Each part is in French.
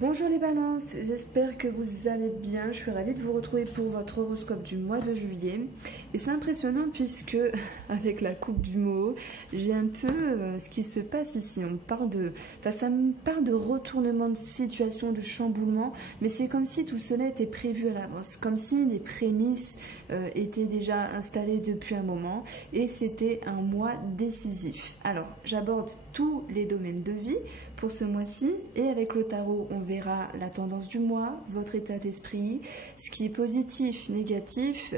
Bonjour les balances, j'espère que vous allez bien. Je suis ravie de vous retrouver pour votre horoscope du mois de juillet. Et c'est impressionnant puisque avec la coupe du mot, j'ai un peu ce qui se passe ici. Ça me parle de retournement de situation, de chamboulement, mais c'est comme si tout cela était prévu à l'avance, comme si les prémices étaient déjà installées depuis un moment et c'était un mois décisif. Alors, j'aborde tous les domaines de vie pour ce mois-ci et avec le tarot, on verra la tendance du mois, votre état d'esprit, ce qui est positif, négatif,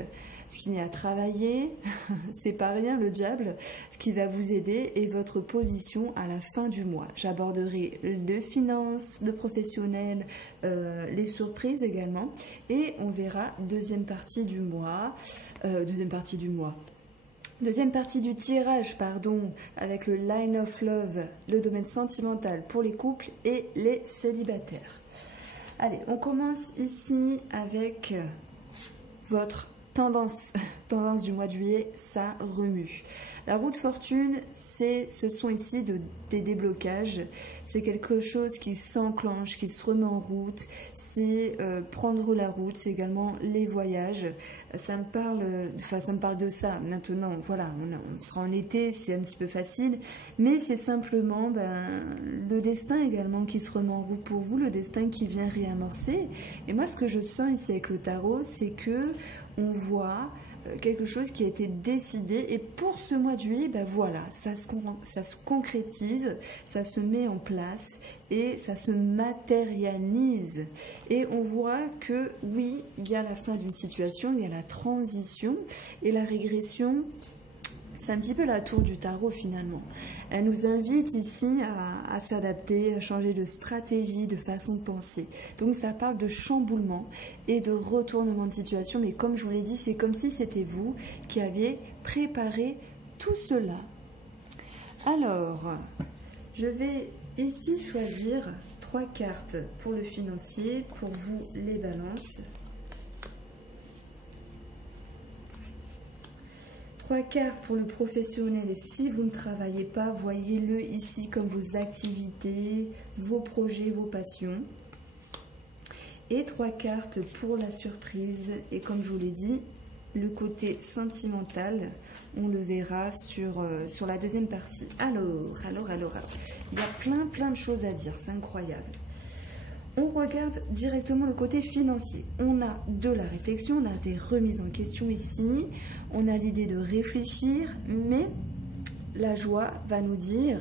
ce qui est à travailler, c'est pas rien le diable, ce qui va vous aider et votre position à la fin du mois. J'aborderai le finance, le professionnel, les surprises également et on verra deuxième partie du tirage, avec le Line of Love, le domaine sentimental pour les couples et les célibataires. Allez, on commence ici avec votre tendance du mois de juillet, ça remue. La roue de fortune, ce sont ici des déblocages, c'est quelque chose qui s'enclenche, qui se remet en route, c'est prendre la route, c'est également les voyages. Ça me parle de ça maintenant. Voilà, on sera en été, c'est un petit peu facile, mais c'est simplement le destin également qui se remet en route pour vous, le destin qui vient réamorcer. Et moi, ce que je sens ici avec le tarot, c'est que on voit quelque chose qui a été décidé et pour ce mois de juillet, voilà, ça se concrétise, ça se met en place et ça se matérialise et on voit que oui, il y a la fin d'une situation, il y a la transition et la régression. C'est un petit peu la tour du tarot finalement. Elle nous invite ici à s'adapter, à changer de stratégie, de façon de penser. Donc ça parle de chamboulement et de retournement de situation. Mais comme je vous l'ai dit, c'est comme si c'était vous qui aviez préparé tout cela. Alors, je vais ici choisir 3 cartes pour le financier, pour vous les balances. 3 cartes pour le professionnel et si vous ne travaillez pas, voyez-le ici comme vos activités, vos projets, vos passions. Et 3 cartes pour la surprise et comme je vous l'ai dit, le côté sentimental, on le verra sur la deuxième partie. Alors, il y a plein de choses à dire, c'est incroyable. On regarde directement le côté financier. On a de la réflexion, on a des remises en question ici, on a l'idée de réfléchir, mais la joie va nous dire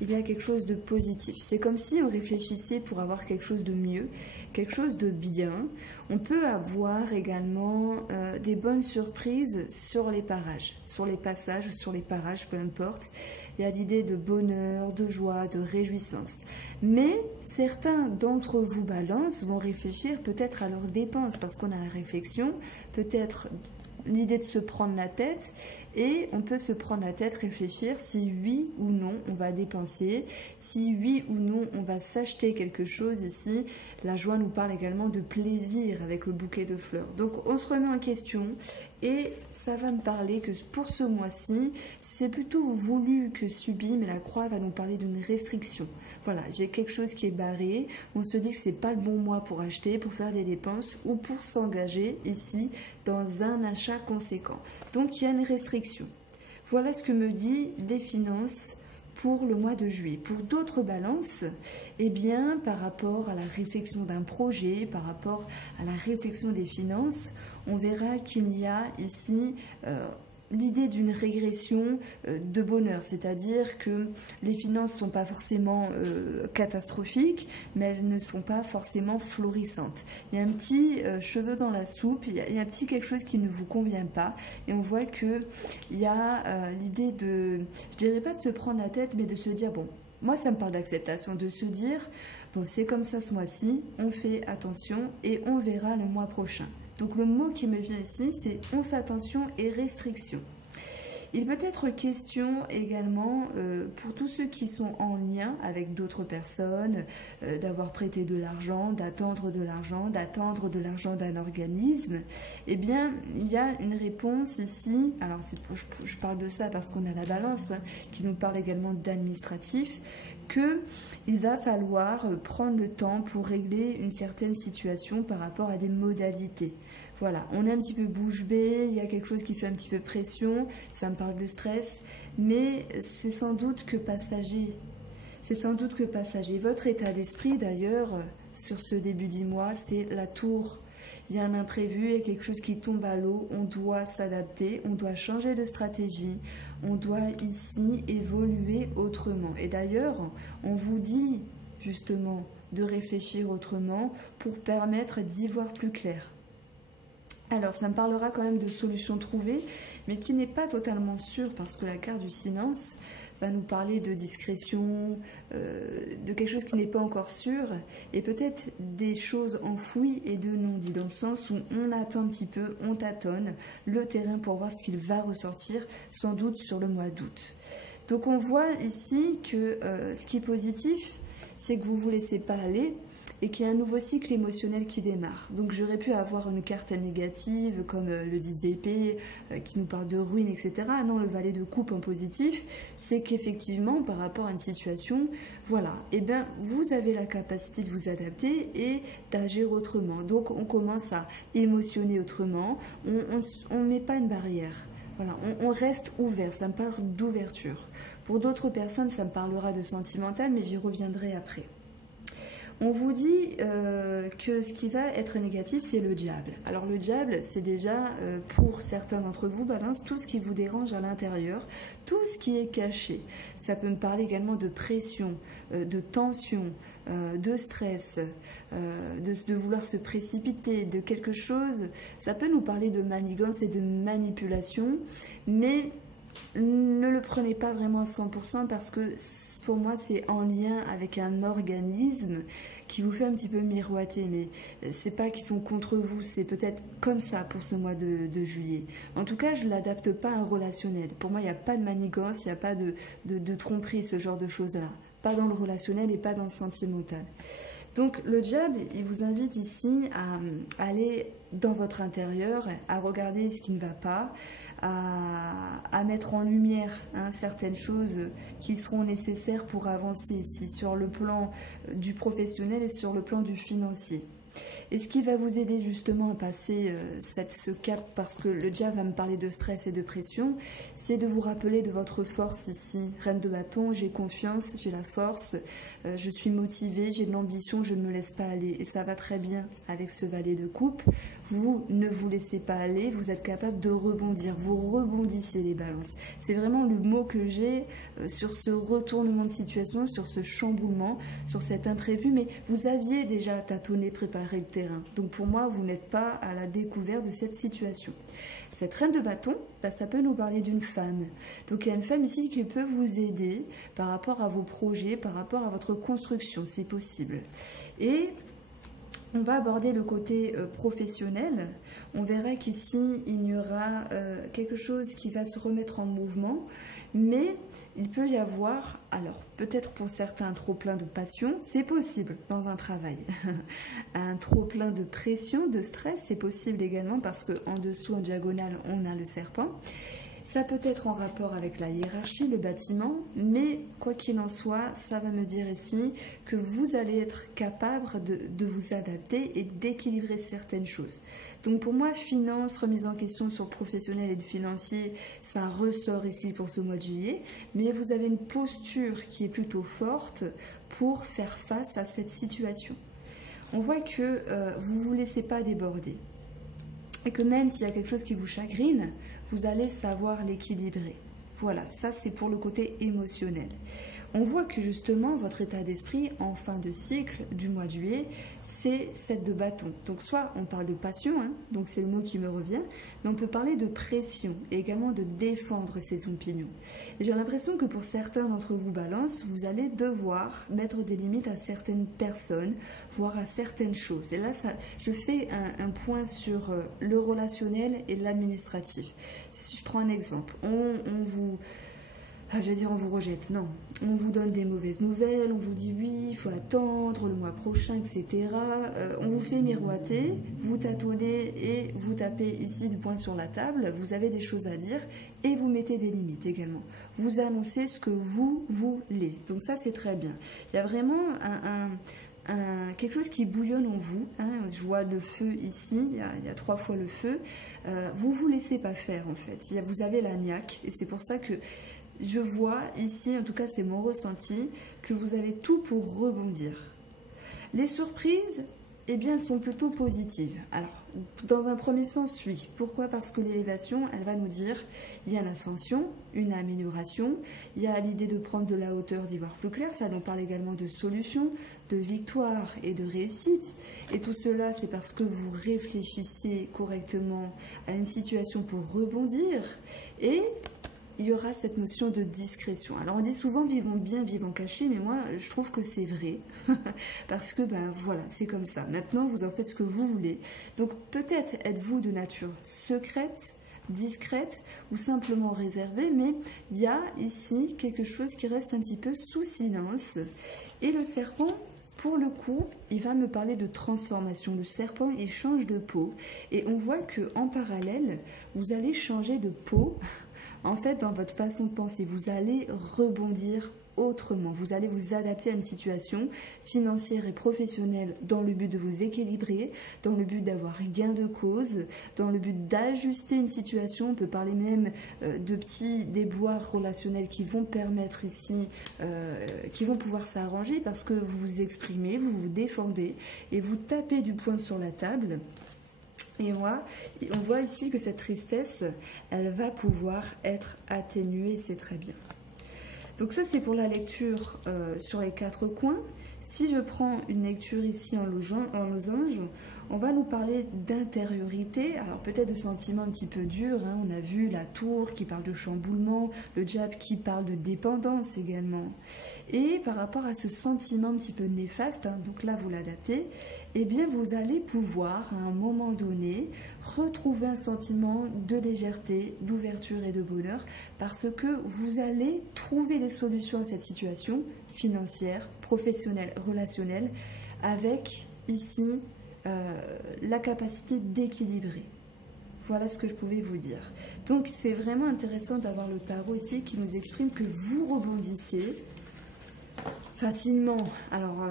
il y a quelque chose de positif. C'est comme si on réfléchissait pour avoir quelque chose de mieux, quelque chose de bien. On peut avoir également des bonnes surprises sur les parages, sur les passages, sur les parages, peu importe. Il y a l'idée de bonheur, de joie, de réjouissance. Mais certains d'entre vous balances vont réfléchir peut-être à leurs dépenses parce qu'on a la réflexion, peut-être l'idée de se prendre la tête et on peut se prendre la tête, réfléchir si oui ou non on va dépenser, si oui ou non on va s'acheter quelque chose ici. La joie nous parle également de plaisir avec le bouquet de fleurs. Donc on se remet en question et ça va me parler que pour ce mois-ci, c'est plutôt voulu que subi, mais la croix va nous parler d'une restriction. Voilà, j'ai quelque chose qui est barré, on se dit que c'est pas le bon mois pour acheter, pour faire des dépenses ou pour s'engager ici dans un achat conséquent. Donc il y a une restriction. Voilà ce que me dit les finances pour le mois de juillet. Pour d'autres balances, eh bien, par rapport à la réflexion d'un projet, par rapport à la réflexion des finances, on verra qu'il y a ici l'idée d'une régression de bonheur, c'est-à-dire que les finances ne sont pas forcément catastrophiques, mais elles ne sont pas forcément florissantes. Il y a un petit cheveu dans la soupe, il y a un petit quelque chose qui ne vous convient pas, et on voit qu'il y a l'idée de, je dirais pas de se prendre la tête, mais de se dire, bon, moi ça me parle d'acceptation, de se dire, bon c'est comme ça ce mois-ci, on fait attention et on verra le mois prochain. Donc le mot qui me vient ici, c'est on fait attention et restriction. Il peut être question également pour tous ceux qui sont en lien avec d'autres personnes, d'avoir prêté de l'argent, d'attendre de l'argent d'un organisme. Eh bien, il y a une réponse ici. Alors, je parle de ça parce qu'on a la balance qui nous parle également d'administratif, qu'il va falloir prendre le temps pour régler une certaine situation par rapport à des modalités. Voilà, on est un petit peu bouche bée, il y a quelque chose qui fait un petit peu pression, ça me parle de stress, mais c'est sans doute que passager. C'est sans doute que passager. Votre état d'esprit d'ailleurs, sur ce début du mois, c'est la tour. Il y a un imprévu, il y a quelque chose qui tombe à l'eau, on doit s'adapter, on doit changer de stratégie, on doit ici évoluer autrement. Et d'ailleurs, on vous dit justement de réfléchir autrement pour permettre d'y voir plus clair. Alors, ça me parlera quand même de solutions trouvées, mais qui n'est pas totalement sûre parce que la carte du silence va nous parler de discrétion, de quelque chose qui n'est pas encore sûr, et peut-être des choses enfouies et de non-dits, dans le sens où on attend un petit peu, on tâtonne le terrain pour voir ce qu'il va ressortir, sans doute sur le mois d'août. Donc on voit ici que ce qui est positif, c'est que vous ne vous laissez pas aller, et qu'il y a un nouveau cycle émotionnel qui démarre. Donc j'aurais pu avoir une carte négative comme le 10 d'épée qui nous parle de ruine, etc. Non, le valet de coupe en positif, c'est qu'effectivement par rapport à une situation, voilà, et bien vous avez la capacité de vous adapter et d'agir autrement. Donc on commence à émotionner autrement, on ne met pas une barrière. Voilà, on reste ouvert, ça me parle d'ouverture. Pour d'autres personnes, ça me parlera de sentimental, mais j'y reviendrai après. On vous dit que ce qui va être négatif, c'est le diable. Alors le diable, c'est déjà, pour certains d'entre vous, Balance, tout ce qui vous dérange à l'intérieur, tout ce qui est caché. Ça peut me parler également de pression, de tension, de stress, de vouloir se précipiter, de quelque chose. Ça peut nous parler de manigance et de manipulation, mais ne le prenez pas vraiment à 100% parce que pour moi, c'est en lien avec un organisme qui vous fait un petit peu miroiter, mais c'est pas qu'ils sont contre vous, c'est peut-être comme ça pour ce mois de juillet. En tout cas, je ne l'adapte pas à un relationnel. Pour moi, il n'y a pas de manigance, il n'y a pas de tromperie, ce genre de choses-là. Pas dans le relationnel et pas dans le sentimental. Donc le diable, il vous invite ici à aller dans votre intérieur, à regarder ce qui ne va pas, à mettre en lumière certaines choses qui seront nécessaires pour avancer ici sur le plan du professionnel et sur le plan du financier. Et ce qui va vous aider justement à passer ce cap, parce que le diable va me parler de stress et de pression, c'est de vous rappeler de votre force ici. Reine de bâton, j'ai confiance, j'ai la force, je suis motivée, j'ai de l'ambition, je ne me laisse pas aller. Et ça va très bien avec ce valet de coupe. Vous ne vous laissez pas aller, vous êtes capable de rebondir, vous rebondissez les balances. C'est vraiment le mot que j'ai sur ce retournement de situation, sur ce chamboulement, sur cet imprévu, mais vous aviez déjà tâtonné, préparé le terrain. Donc pour moi, vous n'êtes pas à la découverte de cette situation. Cette reine de bâton, ça peut nous parler d'une femme. Donc il y a une femme ici qui peut vous aider par rapport à vos projets, par rapport à votre construction, c'est possible. Et on va aborder le côté professionnel. On verra qu'ici, il y aura quelque chose qui va se remettre en mouvement, mais il peut y avoir, alors peut-être pour certains, un trop-plein de passion, c'est possible dans un travail. Un trop-plein de pression, de stress, c'est possible également parce qu'en dessous, en diagonale, on a le serpent. Ça peut être en rapport avec la hiérarchie, le bâtiment, mais quoi qu'il en soit, ça va me dire ici que vous allez être capable de vous adapter et d'équilibrer certaines choses. Donc pour moi, finance, remise en question sur le professionnel et le financier, ça ressort ici pour ce mois de juillet, mais vous avez une posture qui est plutôt forte pour faire face à cette situation. On voit que vous ne vous laissez pas déborder. Et que même s'il y a quelque chose qui vous chagrine, vous allez savoir l'équilibrer. Voilà, ça c'est pour le côté émotionnel. On voit que justement votre état d'esprit en fin de cycle du mois de juillet, c'est 7 de bâton. Donc soit on parle de passion, donc c'est le mot qui me revient, mais on peut parler de pression et également de défendre ses opinions. J'ai l'impression que pour certains d'entre vous, Balance, vous allez devoir mettre des limites à certaines personnes, voire à certaines choses. Et là, je fais un point sur le relationnel et l'administratif. Si je prends un exemple, je vais dire on vous rejette, non. On vous donne des mauvaises nouvelles, on vous dit oui, il faut attendre le mois prochain, etc. On vous fait miroiter, vous tâtonnez et vous tapez ici du poing sur la table, vous avez des choses à dire et vous mettez des limites également. Vous annoncez ce que vous voulez. Donc ça, c'est très bien. Il y a vraiment quelque chose qui bouillonne en vous, hein. Je vois le feu ici, il y a 3 fois le feu. Vous vous laissez pas faire en fait. Vous avez la niaque et c'est pour ça que je vois ici, en tout cas c'est mon ressenti, que vous avez tout pour rebondir. Les surprises, eh bien, elles sont plutôt positives. Alors, dans un premier sens, oui. Pourquoi? Parce que l'élévation, elle va nous dire, il y a l'ascension, une amélioration, il y a l'idée de prendre de la hauteur, d'y voir plus clair, ça nous parle également de solution, de victoire et de réussite. Et tout cela, c'est parce que vous réfléchissez correctement à une situation pour rebondir. Et il y aura cette notion de discrétion. Alors on dit souvent vivons bien, vivons cachés, mais moi je trouve que c'est vrai, parce que ben voilà, c'est comme ça. Maintenant vous en faites ce que vous voulez. Donc peut-être êtes-vous de nature secrète, discrète ou simplement réservée, mais il y a ici quelque chose qui reste un petit peu sous silence. Et le serpent, pour le coup, il va me parler de transformation. Le serpent, il change de peau. Et on voit qu'en parallèle, vous allez changer de peau. En fait, dans votre façon de penser, vous allez rebondir autrement. Vous allez vous adapter à une situation financière et professionnelle dans le but de vous équilibrer, dans le but d'avoir gain de cause, dans le but d'ajuster une situation. On peut parler même de petits déboires relationnels qui vont permettre ici, qui vont pouvoir s'arranger parce que vous vous exprimez, vous vous défendez et vous tapez du poing sur la table. Et on voit ici que cette tristesse, elle va pouvoir être atténuée, c'est très bien. Donc ça, c'est pour la lecture sur les 4 coins. Si je prends une lecture ici en losange, on va nous parler d'intériorité, alors peut-être de sentiments un petit peu durs, hein. On a vu la tour qui parle de chamboulement, le diable qui parle de dépendance également. Et par rapport à ce sentiment un petit peu néfaste, hein, donc là vous l'adaptez, eh bien vous allez pouvoir à un moment donné retrouver un sentiment de légèreté, d'ouverture et de bonheur parce que vous allez trouver des solutions à cette situation financière, professionnelle, relationnelle avec ici la capacité d'équilibrer. Voilà ce que je pouvais vous dire. Donc c'est vraiment intéressant d'avoir le tarot ici qui nous exprime que vous rebondissez facilement. Alors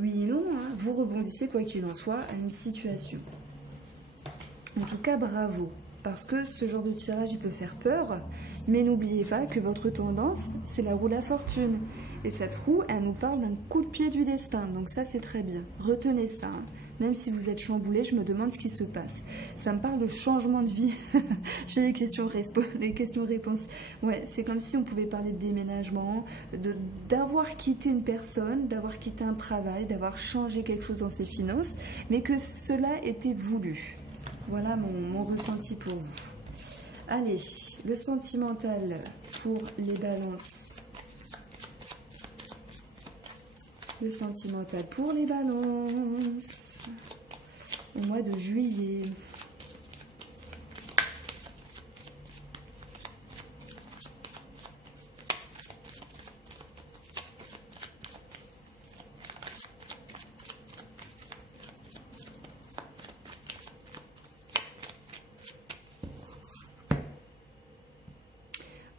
oui et non, hein, vous rebondissez quoi qu'il en soit à une situation. En tout cas, bravo. Parce que ce genre de tirage, il peut faire peur. Mais n'oubliez pas que votre tendance, c'est la roue de la fortune. Et cette roue, elle nous parle d'un coup de pied du destin. Donc ça, c'est très bien. Retenez ça. Hein. Même si vous êtes chamboulé, je me demande ce qui se passe. Ça me parle de changement de vie. J'ai les questions-réponses. Ouais, c'est comme si on pouvait parler de déménagement, d'avoir quitté une personne, d'avoir quitté un travail, d'avoir changé quelque chose dans ses finances, mais que cela était voulu. Voilà mon ressenti pour vous. Allez, le sentimental pour les balances. Le sentimental pour les balances. Au mois de juillet.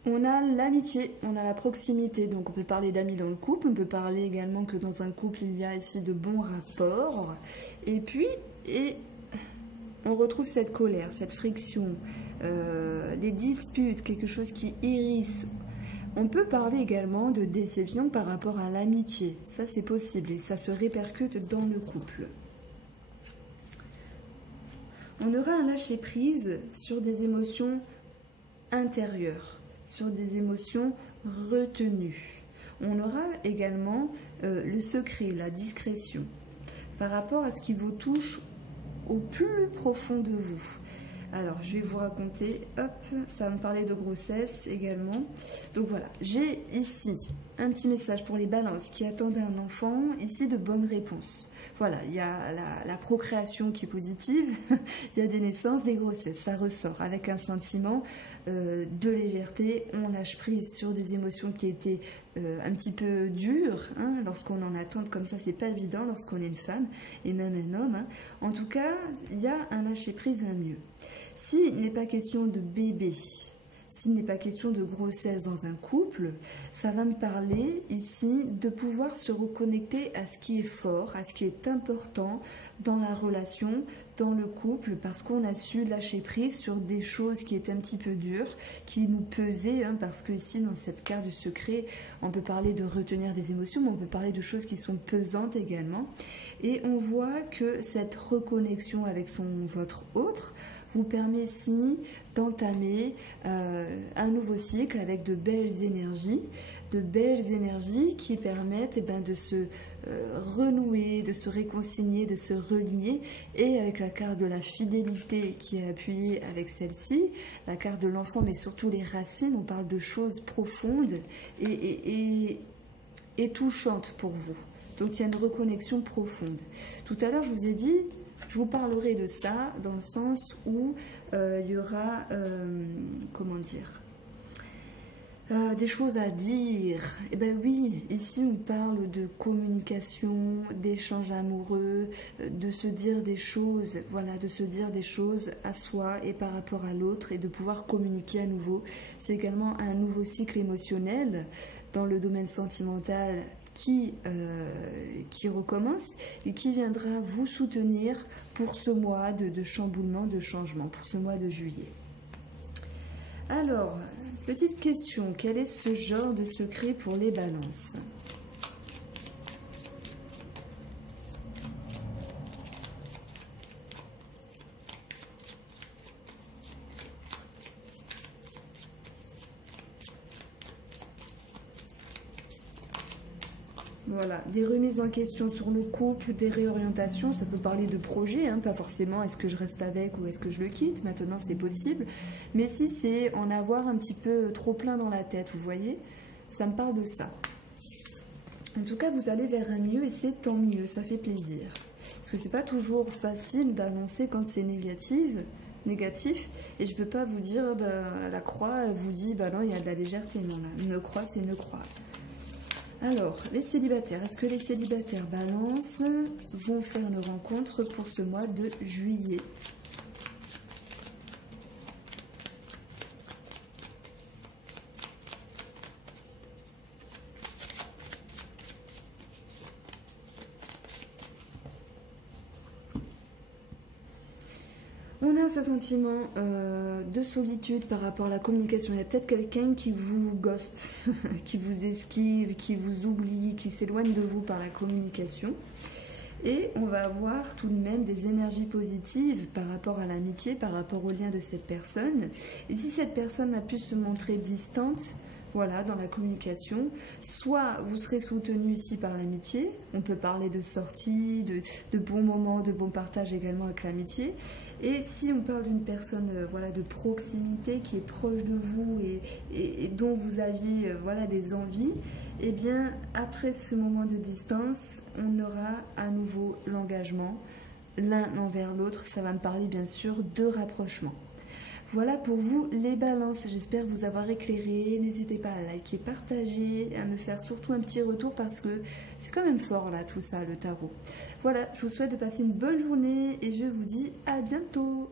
On a l'amitié, on a la proximité, donc on peut parler d'amis dans le couple, on peut parler également que dans un couple il y a ici de bons rapports, et puis on retrouve cette colère, cette friction, les disputes, quelque chose qui hérisse. On peut parler également de déception par rapport à l'amitié, ça c'est possible et ça se répercute dans le couple. On aura un lâcher-prise sur des émotions intérieures, sur des émotions retenues. On aura également le secret, la discrétion, par rapport à ce qui vous touche au plus profond de vous. Alors, je vais vous raconter, hop, ça va me parler de grossesse également. Donc voilà, j'ai ici un petit message pour les balances qui attendaient un enfant, ici de bonnes réponses. Voilà, il y a la procréation qui est positive, il y a des naissances, des grossesses, ça ressort avec un sentiment de légèreté, on lâche prise sur des émotions qui étaient un petit peu dures, hein, lorsqu'on en attend comme ça, c'est pas évident lorsqu'on est une femme et même un homme. Hein. En tout cas, il y a un lâcher prise à mieux. S'il n'est pas question de bébé, s'il n'est pas question de grossesse dans un couple, ça va me parler ici de pouvoir se reconnecter à ce qui est fort, à ce qui est important dans la relation, dans le couple, parce qu'on a su lâcher prise sur des choses qui étaient un petit peu dures, qui nous pesaient, hein, parce que ici, dans cette carte du secret, on peut parler de retenir des émotions, mais on peut parler de choses qui sont pesantes également. Et on voit que cette reconnexion avec votre autre vous permet ici d'entamer un nouveau cycle avec de belles énergies qui permettent de se renouer, de se réconcilier, de se relier. Et avec la carte de la fidélité qui est appuyée avec celle-ci, la carte de l'enfant, mais surtout les racines, on parle de choses profondes et touchantes pour vous. Donc il y a une reconnexion profonde. Tout à l'heure, je vous ai dit, je vous parlerai de ça dans le sens où il y aura, comment dire, des choses à dire. Eh bien oui, ici on parle de communication, d'échange amoureux, de se dire des choses, voilà, de se dire des choses à soi et par rapport à l'autre et de pouvoir communiquer à nouveau. C'est également un nouveau cycle émotionnel dans le domaine sentimental qui recommence et qui viendra vous soutenir pour ce mois de chamboulement, de changement, pour ce mois de juillet. Alors, petite question, quel est ce genre de secret pour les balances ? Voilà, des remises en question sur le couple, des réorientations, ça peut parler de projet, hein, pas forcément est-ce que je reste avec ou est-ce que je le quitte, maintenant c'est possible, mais si c'est en avoir un petit peu trop plein dans la tête, vous voyez, ça me parle de ça. En tout cas, vous allez vers un mieux et c'est tant mieux, ça fait plaisir. Parce que c'est pas toujours facile d'annoncer quand c'est négatif, et je peux pas vous dire, la croix, elle vous dit, non, il y a de la légèreté, non, là, une croix, c'est une croix. Alors, les célibataires, est-ce que les célibataires balance vont faire une rencontre pour ce mois de juillet ? On a ce sentiment de solitude par rapport à la communication. Il y a peut-être quelqu'un qui vous ghoste, qui vous esquive, qui vous oublie, qui s'éloigne de vous par la communication. Et on va avoir tout de même des énergies positives par rapport à l'amitié, par rapport au lien de cette personne. Et si cette personne a pu se montrer distante, voilà, dans la communication, soit vous serez soutenu ici par l'amitié, on peut parler de sorties, de bons moments, de bons partages également avec l'amitié, et si on parle d'une personne voilà, de proximité qui est proche de vous et dont vous aviez voilà, des envies, eh bien après ce moment de distance, on aura à nouveau l'engagement l'un envers l'autre, ça va me parler bien sûr de rapprochement. Voilà pour vous les balances, j'espère vous avoir éclairé, n'hésitez pas à liker, partager, à me faire surtout un petit retour parce que c'est quand même fort là tout ça, le tarot. Voilà, je vous souhaite de passer une bonne journée et je vous dis à bientôt.